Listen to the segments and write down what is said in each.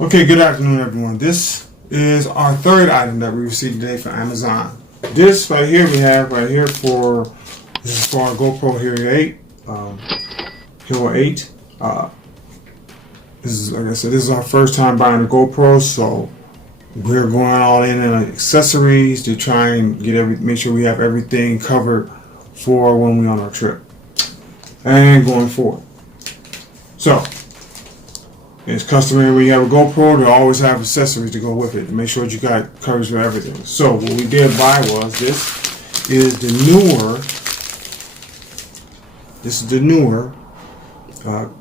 Okay, good afternoon everyone. This is our third item that we received today from Amazon. This right here we have right here this is for our GoPro Hero 8. Hero 8. This is, like I said, this is our first time buying a GoPro, so we're going all in on accessories to try and make sure we have everything covered for when we're on our trip and going forward. So it's customary when you have a GoPro to always have accessories to go with it to make sure you got coverage for everything. So what we did buy was this is the Neewer. This is the Neewer.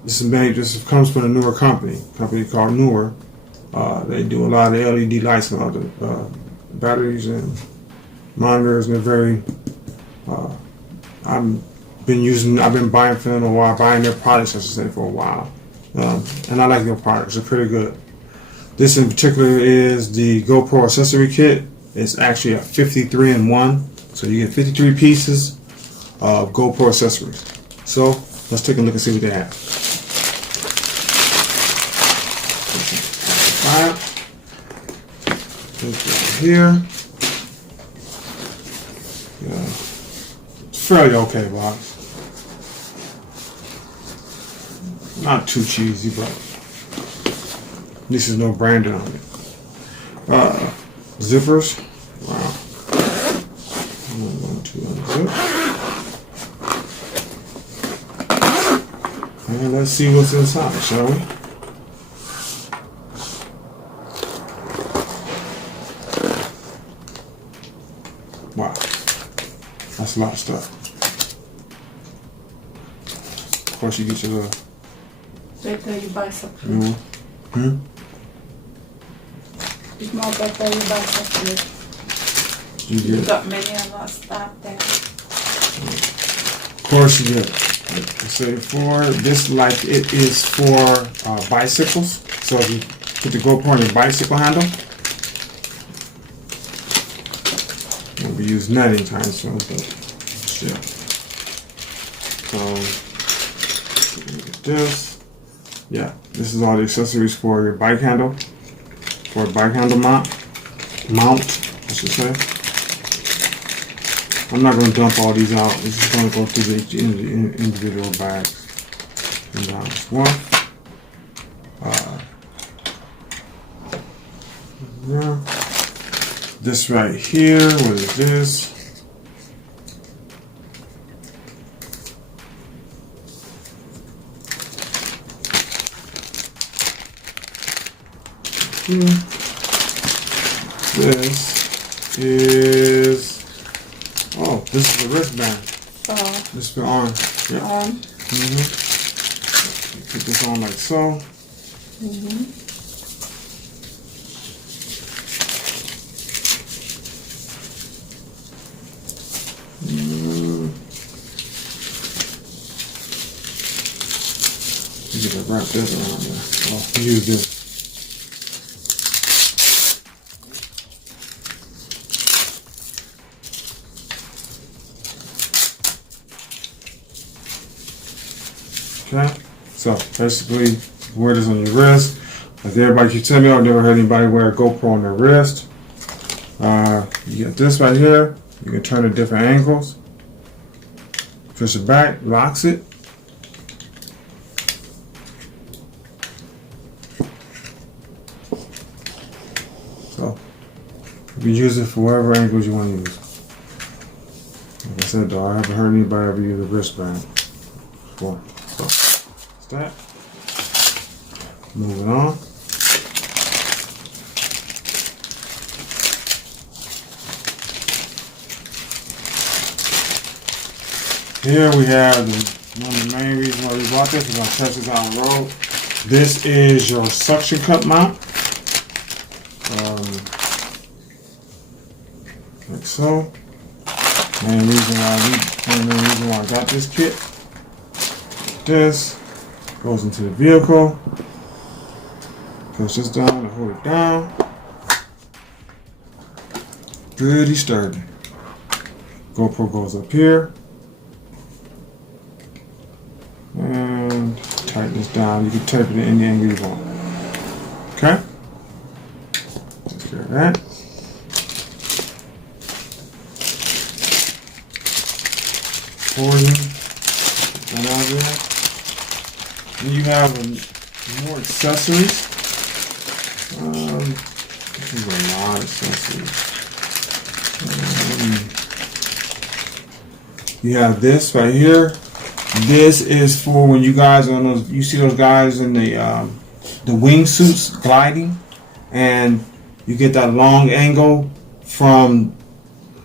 This comes from a Neewer company called Neewer. They do a lot of LED lights and other batteries and monitors, and they're very. I've been buying for them a while, buying their products, I should say, for a while. And I like their products, they're pretty good. This in particular is the GoPro accessory kit. It's actually a 53-in-1, so you get 53 pieces of GoPro accessories. So let's take a look and see what they have. This right here. Yeah. It's fairly okay box. Not too cheesy, but this is no branding on it. Zippers. Wow. I'm going to unzip. And let's see what's inside, shall we? Wow. That's a lot of stuff. Of course, you get your little. Wait till you buy something. It's more better you buy something. You got many of us stuff there. Of course you get, like I said before, this like it is for bicycles. So if you put the GoPro on your bicycle handle, won't be using that anytime soon, but shit. So look at this. Yeah, this is all the accessories for your bike handle, for a bike handle mount, I should say. I'm not going to dump all these out. This is going to go through the individual bags. And down this one. Yeah. This right here, what is this? This is this is a wristband. This is for arm. Yep. Put this on like so. You gotta wrap this around there. I'll use this. Okay, so basically wear this on your wrist. Like everybody keeps telling me, I've never heard anybody wear a GoPro on their wrist. You get this right here. You can turn it different angles. Push it back, locks it. So you can use it for whatever angles you want to use. Like I said though, I haven't heard anybody ever use a wristband before. So that's that. Moving on. Here we have one of the main reasons why we bought this. We're going to test this out on the road. This is your suction cup mount. Like so. Main reason why I got this kit. This goes into the vehicle. Push this down and hold it down. Pretty sturdy. GoPro goes up here. And tighten this down. You can tape it any angle you want. Okay? Take care of that. Origin. And out there. Then you have more accessories. This is a lot of accessories. You have this right here. This is for when you guys on those. You see those guys in the wingsuits gliding, and you get that long angle from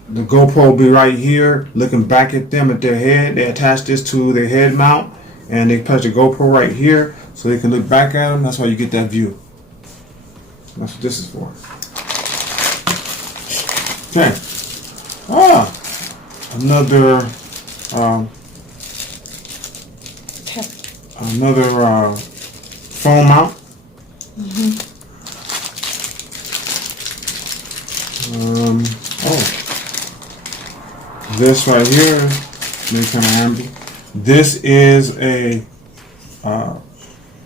the GoPro. Be right here, looking back at them at their head. They attach this to their head mount, and they touch the GoPro right here, so they can look back at them. That's why you get that view. That's what this is for. Okay. Another phone mount. This right here, maybe kind of handy. This is a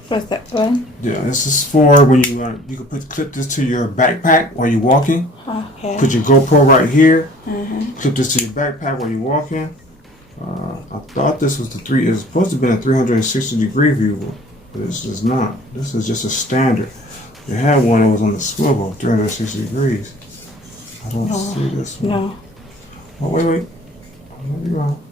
What's that one? yeah. This is for when you you can clip this to your backpack while you're walking. Okay. Put your GoPro right here. Clip this to your backpack while you're walking. I thought this was it's supposed to be a 360-degree view, but this is not. This is just a standard. They had one that was on the swivel, 360 degrees. I don't see this one. No. Oh, wait. I might be wrong.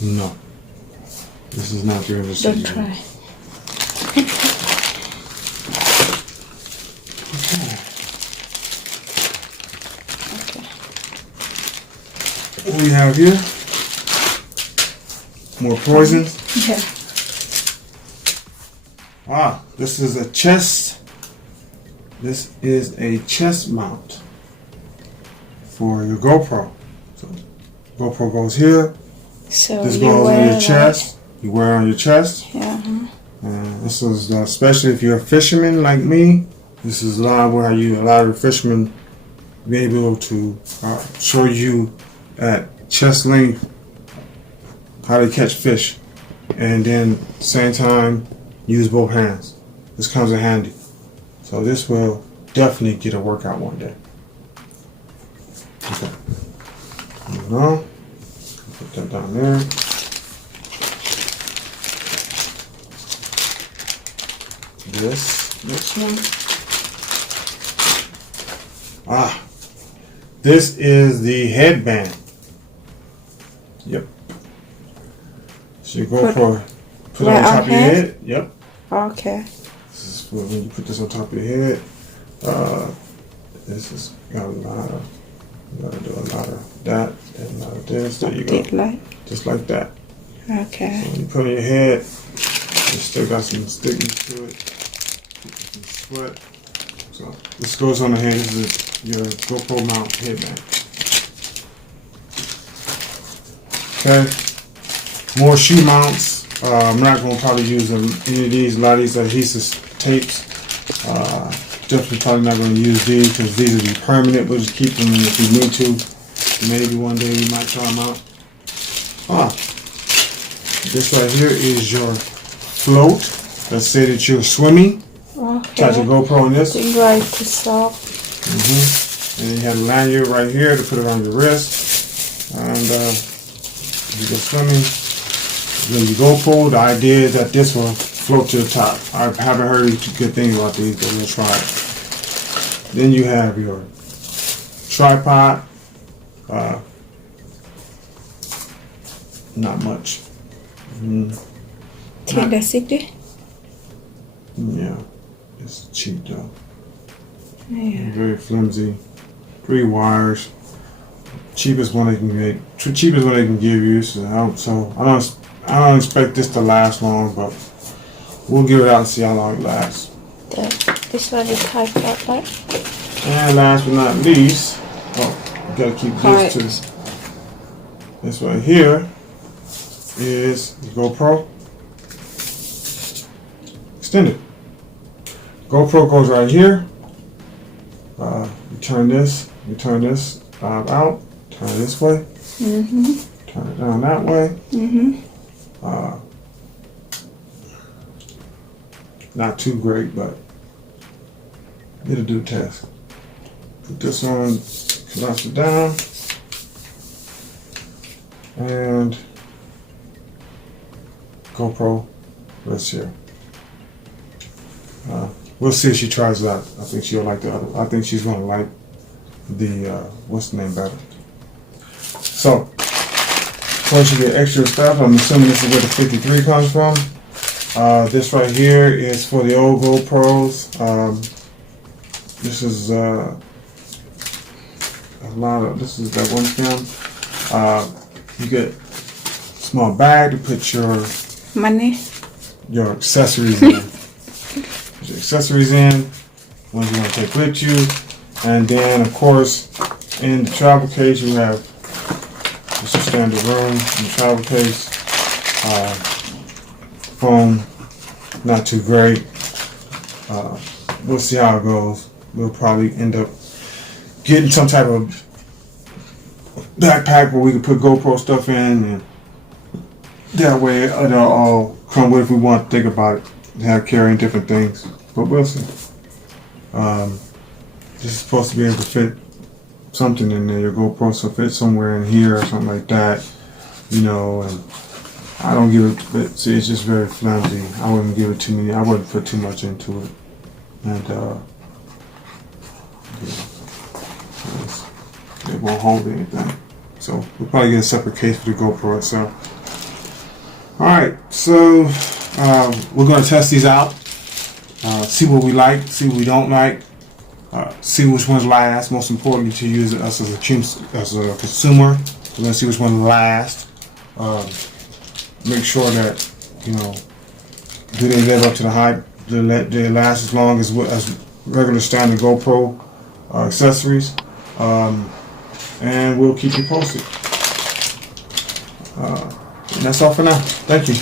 No. This is not 360 Don't degrees. try. What we have here? More poisons. Yeah. This is a chest. This is a chest mount for your GoPro. So GoPro goes here. So This you goes wear on your chest. You wear it on your chest. Yeah. And this is especially if you're a fisherman like me. This is a lot where a lot of fishermen be able to show you at chest length how to catch fish, and then at the same time use both hands. This comes in handy. So this will definitely get a workout one day. Okay. Moving on. Put that down there. This next one. This is the headband. Yep. So your GoPro put it on top of your head. Yep. Okay. This is for when you put this on top of your head. This is got a lot of. You gotta do a lot of that and a lot of this. There you go. Just like that. Okay. So when you put it on your head, you still got some stickiness to it. Some sweat. So this goes on the head. This is your GoPro mount headband. Okay. More shoe mounts. I'm not going to probably use any of these. A lot of these adhesive tapes. Definitely probably not going to use these because these will be permanent. We'll just keep them if we need to. Maybe one day we might try them out. This right here is your float. Let's say that you're swimming. Okay. Attach a GoPro on this. Right to stop. And then you have a lanyard right here to put it on your wrist. And you go swimming. When you GoPro, the idea is that this will float to the top. I haven't heard good things about these, but we'll try it. Then you have your tripod. Not much. $360? Yeah, it's cheap though. Yeah. Very flimsy. 3 wires. Cheapest one they can make. Cheapest one they can give you. So I don't expect this to last long, but we'll give it out and see how long it lasts. This one is typed out, right? And last but not least, you gotta keep this too. This right here is the GoPro extended. GoPro goes right here. You turn this out, turn it this way, turn it down that way. Not too great, but it'll do the test. Put this on, collapse it down, and GoPro rests here. We'll see if she tries it out. I think she'll like the other. I think she's going to like the what's the name better. So, once you get extra stuff, I'm assuming this is where the 53 comes from. This right here is for the old GoPros. This is a lot of. This is that one film. You get a small bag to put your Money. Your accessories in. Put your accessories in. Ones you're gonna take with you, and then of course in the travel case you have just a standard room in the travel case. Phone, not too great. We'll see how it goes. We'll probably end up getting some type of backpack where we can put GoPro stuff in, and that way they'll all come with if we want to think about it, have carrying different things. But we'll see. This is supposed to be able to fit something in there. Your GoPro so fit somewhere in here or something like that, you know. And I don't give it. But see, it's just very flimsy. I wouldn't give it too many. I wouldn't put too much into it, and it won't hold anything. So we'll probably get a separate case for the GoPro itself. Alright, so we're going to test these out, see what we like, see what we don't like, see which ones last. Most importantly, to use us as a consumer, we're going to see which one last. Make sure that, you know, do they live up to the hype, do they last as long as regular standard GoPro accessories, and we'll keep you posted. And that's all for now. Thank you.